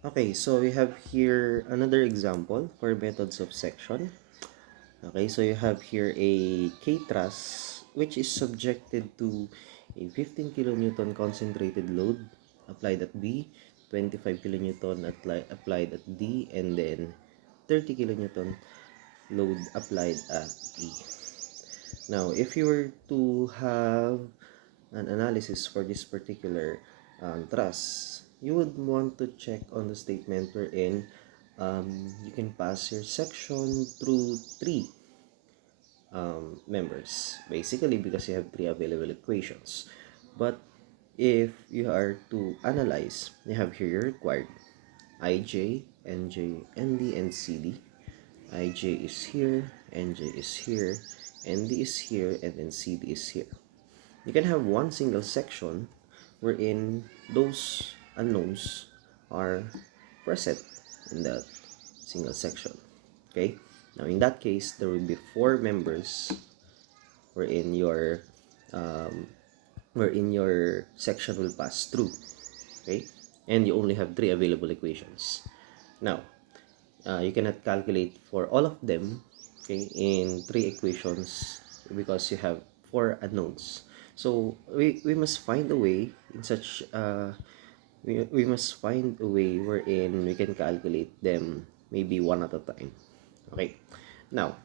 Okay, so we have here another example for methods of section. Okay, so you have here a K-truss which is subjected to a 15 kilonewton concentrated load applied at B, 25 kilonewton applied at D, and then 30 kilonewton load applied at E. Now, if you were to have an analysis for this particular truss, you would want to check on the statement wherein you can pass your section through three members, basically because you have three available equations. But if you are to analyze, you have here your required ij, nj, nd, and cd. ij is here, nj is here, nd is here, and then cd is here. You can have one single section wherein those unknowns are present in that single section. Okay, now in that case there will be four members wherein your um, wherein your section will pass through. Okay, and you only have three available equations. Now you cannot calculate for all of them, okay, in three equations because you have four unknowns. So we must find a way in such we must find a way wherein we can calculate them maybe one at a time. Okay, now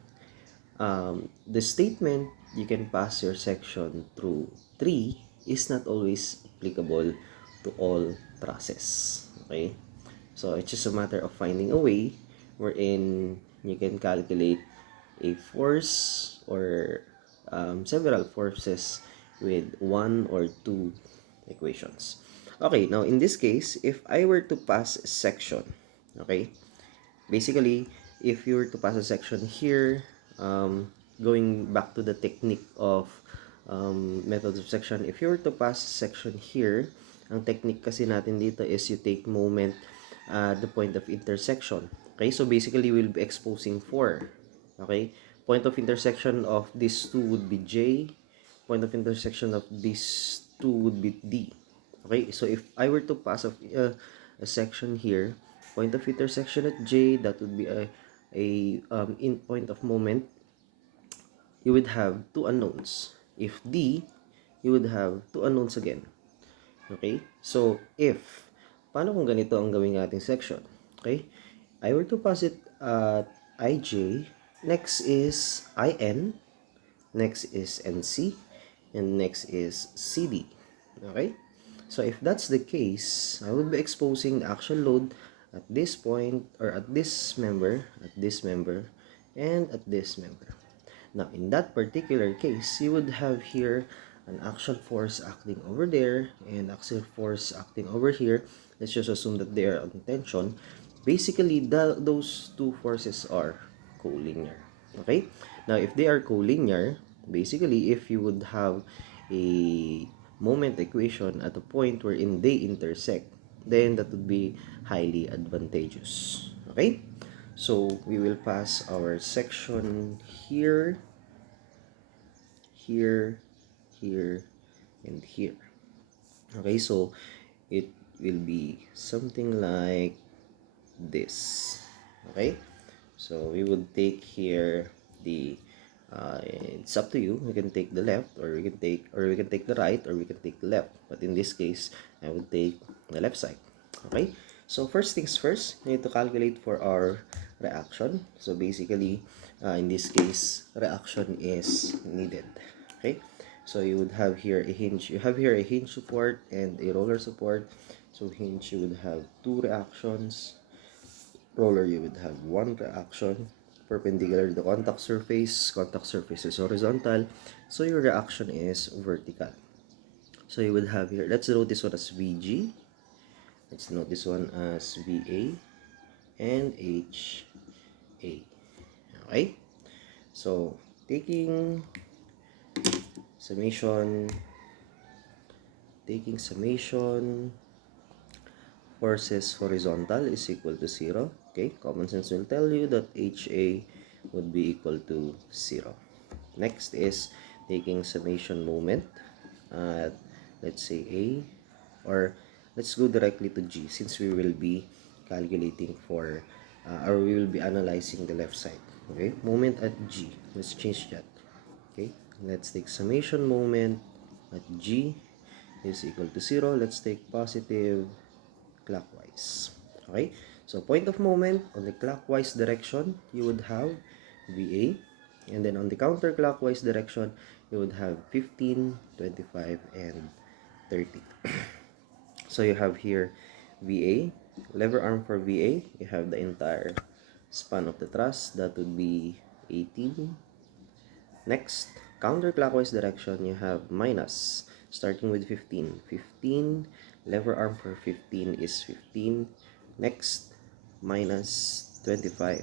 the statement you can pass your section through 3 is not always applicable to all trusses. Okay, so it's just a matter of finding a way wherein you can calculate a force or several forces with one or two equations. Okay, now in this case, if I were to pass a section, okay, basically, if you were to pass a section here, going back to the technique of methods of section, if you were to pass a section here, ang technique kasi natin dito is you take moment at the point of intersection. Okay, so basically, we'll be exposing 4. Okay, point of intersection of these two would be J, point of intersection of these two would be D. Okay, so if I were to pass a section here, point of intersection at J, that would be a in point of moment, you would have two unknowns. If D, you would have two unknowns again. Okay, so if paano kung ganito ang gawing ating section? Okay, I were to pass it at IJ, next is IN, next is NC, and next is CD. Okay, so if that's the case, I would be exposing the actual load at this point, or at this member, and at this member. Now, in that particular case, you would have here an axial force acting over there and axial force acting over here. Let's just assume that they are on tension. Basically, those two forces are collinear. Okay? Now, if they are collinear, basically, if you would have a moment equation at a point wherein they intersect, then that would be highly advantageous. Okay? So, we will pass our section here, here, here, and here. Okay, so it will be something like this. Okay, so we would take here the it's up to you. We can take the left, or we can take the right, or we can take the left. But in this case, I would take the left side. Okay, so first things first, we need to calculate for our reaction. So basically, in this case, reaction is needed. Okay, so you would have here a hinge. You have here a hinge support and a roller support. So hinge, you would have two reactions. Roller, you would have one reaction. Perpendicular to the contact surface is horizontal, so your reaction is vertical. So you would have here, let's note this one as VG, let's note this one as VA, and HA. Okay, so taking summation, forces horizontal is equal to 0. Okay, common sense will tell you that HA would be equal to 0. Next is taking summation moment at, let's say, A, or let's go directly to G since we will be calculating for or we will be analyzing the left side. Okay, moment at G, let's change that. Okay, let's take summation moment at G is equal to 0. Let's take positive clockwise. Okay, so point of moment on the clockwise direction, you would have VA, and then on the counterclockwise direction, you would have 15, 25, and 30. So you have here VA, lever arm for VA, you have the entire span of the truss, that would be 18. Next, counterclockwise direction, you have minus, starting with 15. 15, lever arm for 15 is 15. Next, minus 25.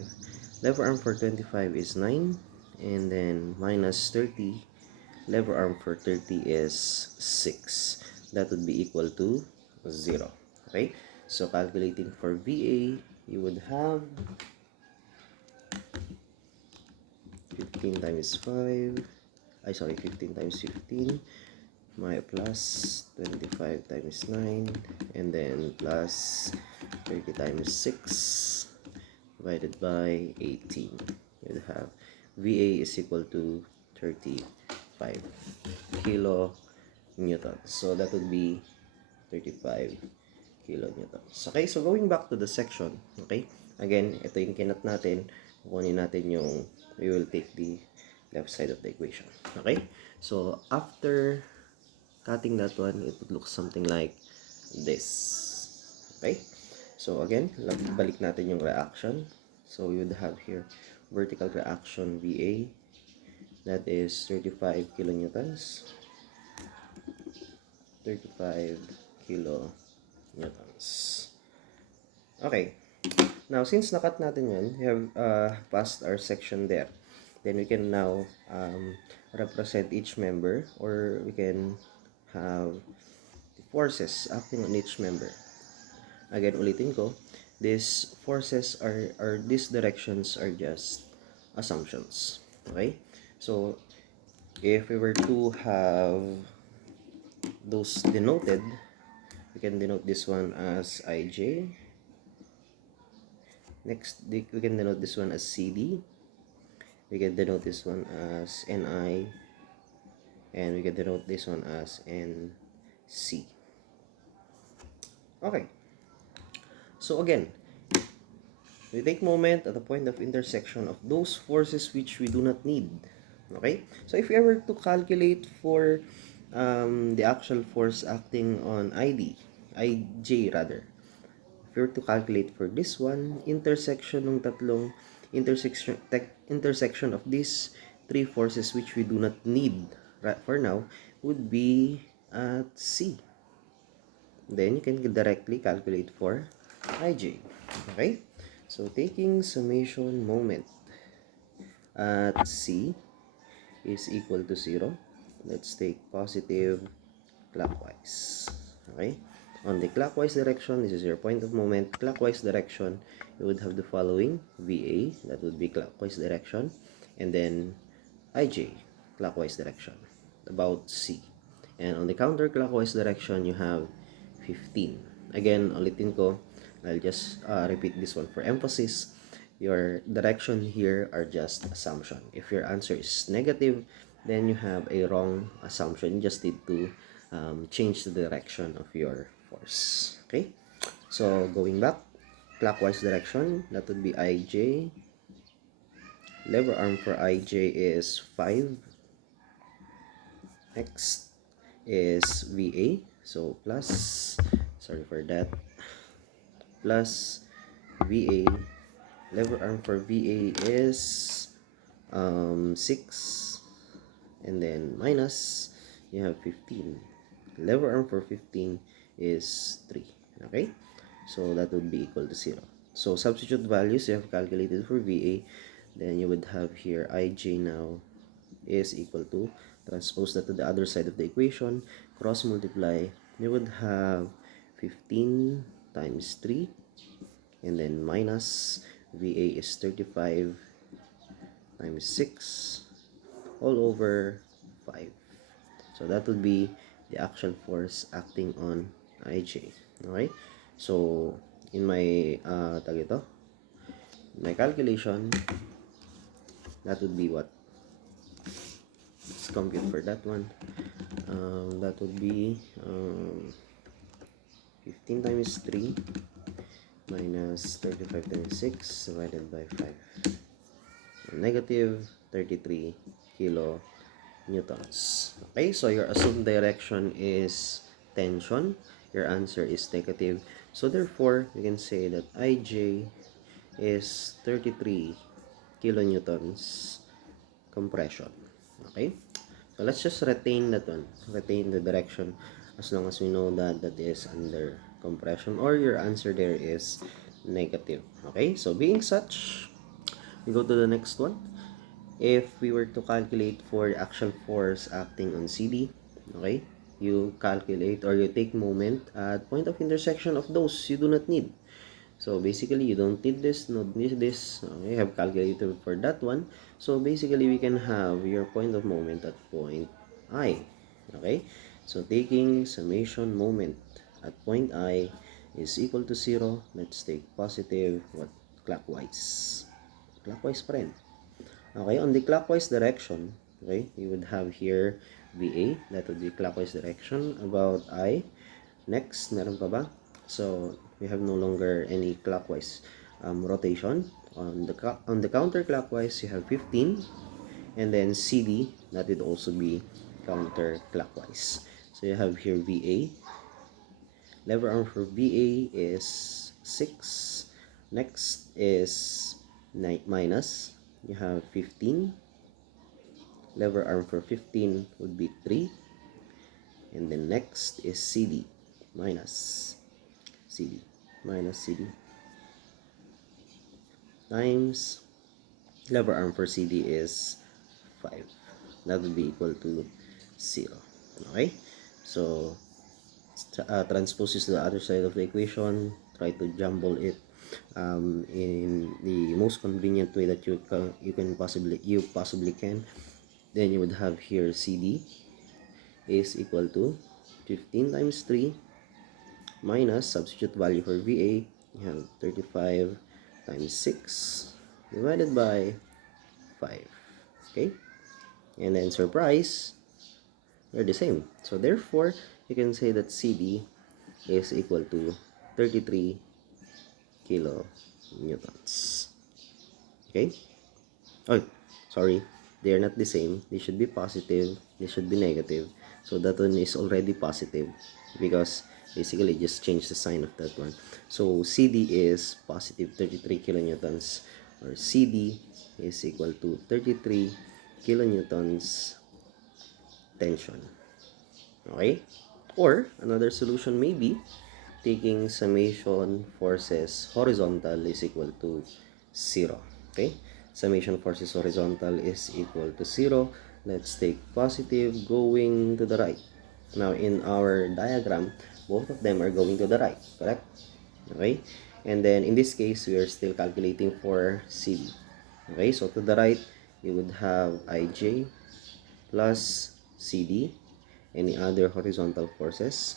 Lever arm for 25 is 9. And then minus 30, lever arm for 30 is 6. That would be equal to 0. Okay? So, calculating for VA, you would have 15 times 5, 15 times 15, my plus 25 times 9, and then plus 30 times 6, divided by 18. You'll have VA is equal to 35 kilo newtons. So that would be 35 kilonewtons. Okay, so going back to the section, okay, again, ito yung kinat natin, kukunin natin yung, we will take the left side of the equation. Okay, so after cutting that one, it would look something like this. Okay, so again, balik natin yung reaction. So we would have here vertical reaction VA, that is 35 kilonewtons. 35 kilonewtons. Okay. Now, since nakat natin yun, we have passed our section there. Then we can now represent each member, or we can have the forces acting on each member. Again, ulitin ko, these forces or these directions are just assumptions. Okay? So, if we were to have those denoted, we can denote this one as IJ. Next, we can denote this one as CD. We can denote this one as NI. And we can denote this one as NC. Okay. So again, we take moment at the point of intersection of those forces which we do not need. Okay? So if we ever to calculate for the actual force acting on IJ rather, if we were to calculate for this one, intersection ng tatlong intersection of these three forces which we do not need for now would be at C. Then you can directly calculate for IJ. Okay? So taking summation moment at C is equal to 0. Let's take positive clockwise. Okay? On the clockwise direction, this is your point of moment. Clockwise direction, you would have the following. VA, that would be clockwise direction. And then IJ, clockwise direction. About C. And on the counterclockwise direction, you have 15. Again, ulitin ko, I'll just repeat this one for emphasis. Your direction here are just assumption. If your answer is negative, then you have a wrong assumption. You just need to change the direction of your force. Okay, so going back, clockwise direction, that would be IJ. Lever arm for IJ is 5. Next is VA, so plus, sorry for that, plus VA. Lever arm for VA is 6, and then minus, you have 15. Lever arm for 15 is 3. Okay, so that would be equal to 0. So substitute values you have calculated for VA, then you would have here IJ now is equal to, transpose that to the other side of the equation, cross multiply, you would have 15 times 3, and then minus VA is 35 times 6 all over 5. So that would be the actual force acting on IJ. Alright, so in my my calculation, that would be what? Let's compute for that one. That would be 15 times 3 minus 35 times 6 divided by 5. Negative 33 kilonewtons. Okay, so your assumed direction is tension. Your answer is negative. So therefore, we can say that Ij is 33 kilonewtons compression. Okay? So let's just retain that one. Retain the direction as long as we know that that is under compression, or your answer there is negative. Okay? So being such, we go to the next one. If we were to calculate for the actual force acting on CD, okay, you calculate or you take moment at point of intersection of those you do not need. So basically, you don't need this, not need this. Okay, have calculated for that one. So basically, we can have your point of moment at point I. Okay, so taking summation moment at point I is equal to 0. Let's take positive, what, clockwise. Clockwise pa rin. Okay, on the clockwise direction, okay, you would have here VA, that would be clockwise direction about I. Next, meron pa ba? So, we have no longer any clockwise rotation. On the counterclockwise, you have 15, and then CD, that would also be counterclockwise. So, you have here VA. Lever arm for VA is 6. Next is minus. You have 15. Lever arm for 15 would be 3. And then next is CD. Minus CD. Minus CD. Times lever arm for CD is 5. That would be equal to 0. Okay? So, transpose this to the other side of the equation. Try to jumble it in the most convenient way that you possibly can. Then you would have here CD is equal to 15 times 3 minus, substitute value for VA, you have 35 times 6 divided by 5. Okay? And then surprise, they're the same. So therefore, you can say that CD is equal to 33 kilonewtons. Okay? Oh, sorry. They are not the same. They should be positive. They should be negative. So that one is already positive because basically just change the sign of that one. So CD is positive 33 kilonewtons, or CD is equal to 33 kilonewtons tension. Okay? Or another solution may be taking summation forces horizontal is equal to 0. Okay? Summation forces horizontal is equal to 0. Let's take positive going to the right. Now, in our diagram, both of them are going to the right, correct? Okay? And then, in this case, we are still calculating for CD. Okay? So, to the right, you would have IJ plus CD. Any other horizontal forces?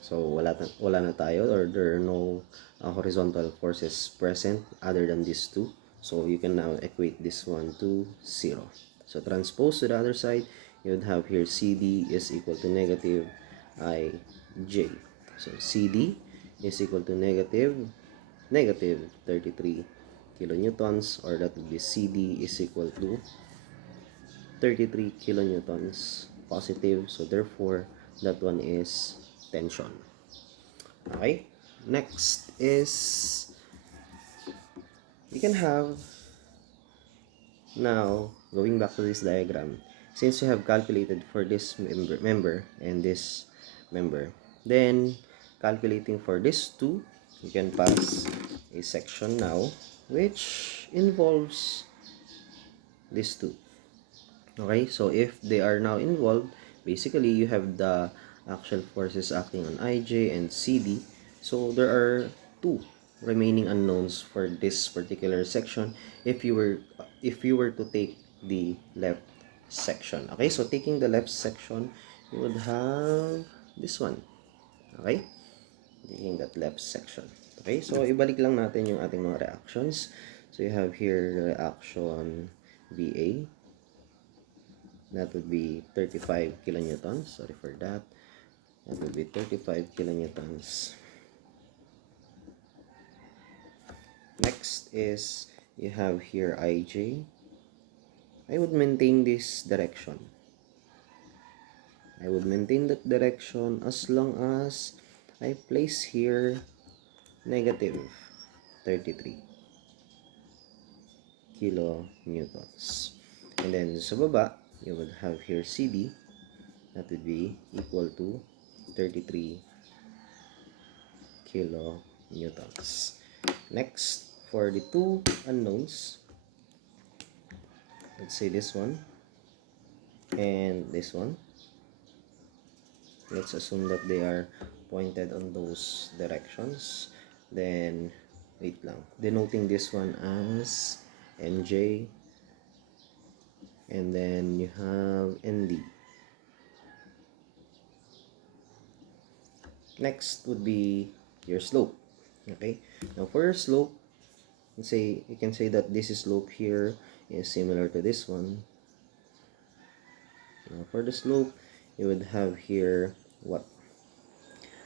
So, wala na tayo, or there are no horizontal forces present other than these two. So, you can now equate this one to 0. So, transpose to the other side, you would have here CD is equal to negative IJ. So, CD is equal to negative 33 kilonewtons, or that would be CD is equal to 33 kilonewtons positive. So, therefore, that one is tension. Okay, next is we can have, now going back to this diagram, since you have calculated for this member and this member, then calculating for this two, you can pass a section now which involves these two. Okay, so if they are now involved, basically you have the actual forces acting on IJ and CD. So there are two remaining unknowns for this particular section if you were to take the left section. Okay, so taking the left section, you would have this one. Okay, taking that left section. Okay, so ibalik lang natin yung ating mga reactions. So you have here the reaction VA. That would be 35 kilonewtons. Sorry for that. That would be 35 kilonewtons. Next is you have here IJ. I would maintain this direction. I would maintain that direction as long as I place here negative 33 kilonewtons. And then sa baba, you would have here CD. That would be equal to 33 kilonewtons. Next, for the two unknowns, let's say this one and this one. Let's assume that they are pointed on those directions. Then, wait lang. Denoting this one as NJ. And then you have ND. Next would be your slope. Okay. Now for your slope, let's say you can say that this slope here is similar to this one. Now for the slope, you would have here what?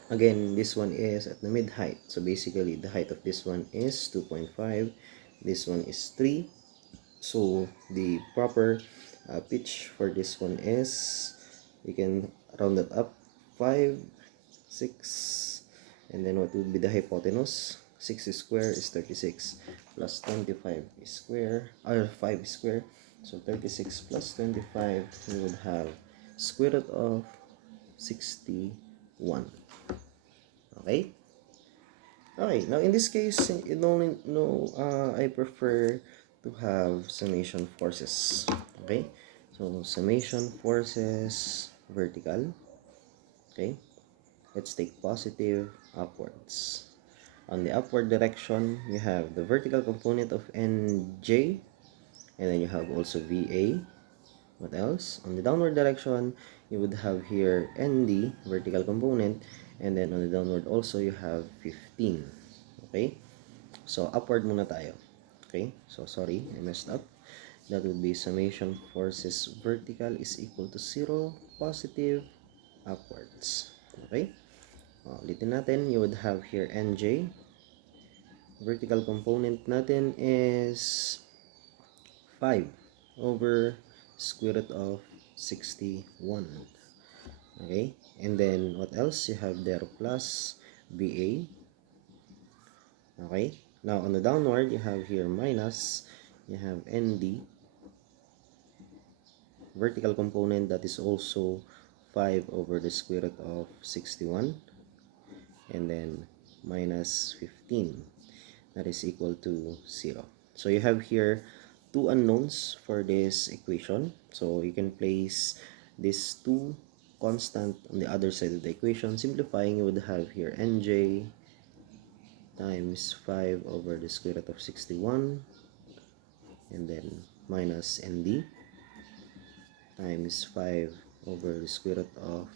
Again, this one is at the mid height. So basically, the height of this one is 2.5. This one is 3. So the proper pitch for this one is, you can round it up, 5, 6. And then what would be the hypotenuse? 6 square is 36 plus 25 is square, or 5 is square. So 36 plus 25, we would have square root of 61. Okay? Okay, now in this case, you don't know, I prefer to have summation forces. Okay? So, summation forces vertical. Okay? Let's take positive upwards. On the upward direction, you have the vertical component of NJ, and then you have also VA. What else? On the downward direction, you would have here ND, vertical component, and then on the downward also, you have 15. Okay? So, upward muna tayo. Okay? So, sorry, I messed up. That would be summation forces vertical is equal to 0, positive, upwards. Okay? Ulitin natin, you would have here NJ. Vertical component natin is 5 over square root of 61. Okay? And then, what else? You have there plus BA. Okay? Now, on the downward, you have here minus. You have ND. Vertical component, that is also 5 over the square root of 61. And then, minus 15. That is equal to 0. So, you have here two unknowns for this equation. So, you can place these two constant on the other side of the equation. Simplifying, you would have here NJ times 5 over the square root of 61, and then minus ND times 5 over the square root of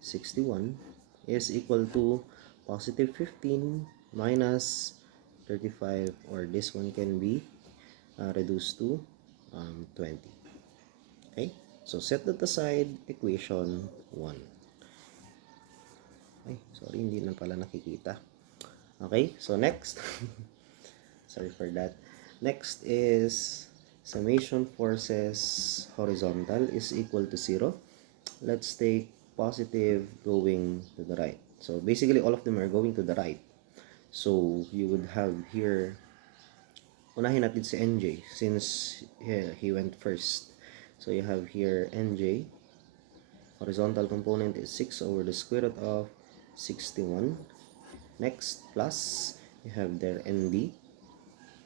61 is equal to positive 15 minus 35, or this one can be reduced to 20. Okay, so set that aside, equation 1. Ay, sorry, hindi na pala nakikita. Okay, so next. Sorry for that. Next is summation forces horizontal is equal to 0. Let's take positive going to the right. So basically all of them are going to the right. So you would have here, unahin natin si NJ since he went first. So you have here NJ. Horizontal component is 6 over the square root of 61. Next, plus, you have there ND.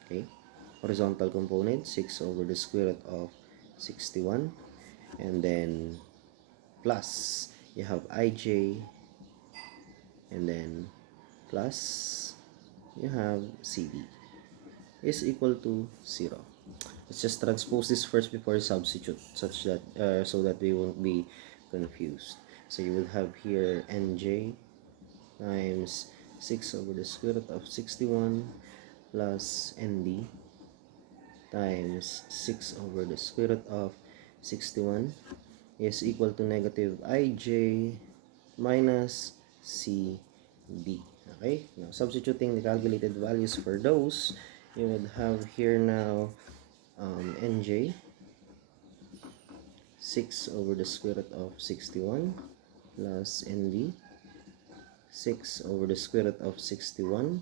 Okay, horizontal component 6 over the square root of 61, and then plus you have IJ, and then plus you have CD is equal to 0. Let's just transpose this first before you substitute, such that so that we won't be confused. So you will have here NJ times 6 over the square root of 61 plus ND times 6 over the square root of 61 is equal to negative IJ minus CD. Okay, now substituting the calculated values for those, you would have here now NJ 6 over the square root of 61 plus ND 6 over the square root of 61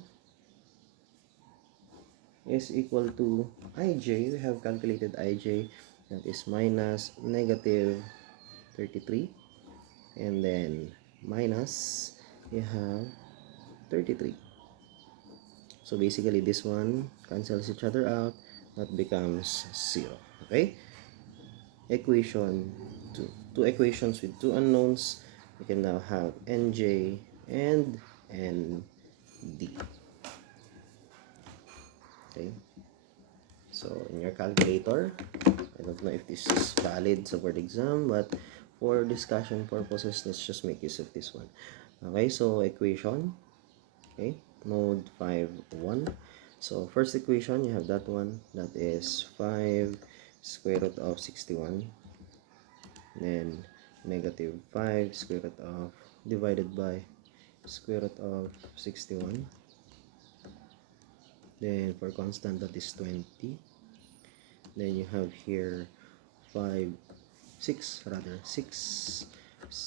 is equal to IJ. We have calculated IJ, that is minus negative 33, and then minus you have 33. So basically this one cancels each other out, that becomes 0. Okay, equation 2. Two equations with two unknowns. We can now have NJ and ND. Okay, so in your calculator, I don't know if this is valid sa board exam, but for discussion purposes, let's just make use of this one. Okay, so equation, okay, mode 5, 1. So first equation, you have that one, that is 5 square root of 61, then negative 5 square root of divided by square root of 61, then for constant, that is 20. Then you have here 6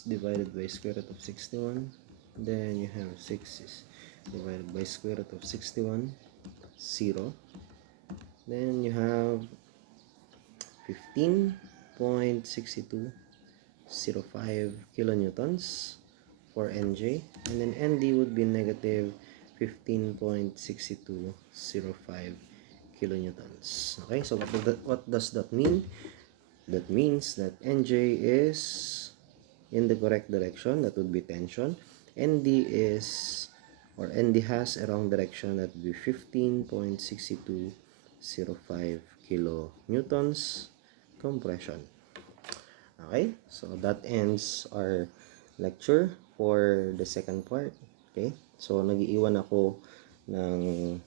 divided by square root of 61. Then you have 6 is divided by square root of 61, 0. Then you have 15.6205 kilonewtons for NJ, and then ND would be negative 15.6205 kilonewtons. Okay, so what does that mean? That means that NJ is in the correct direction, that would be tension. ND is, or ND has a wrong direction, that would be 15.6205 kilonewtons compression. Okay, so that ends our lecture for the second part. Okay, so nag-iwan ako ng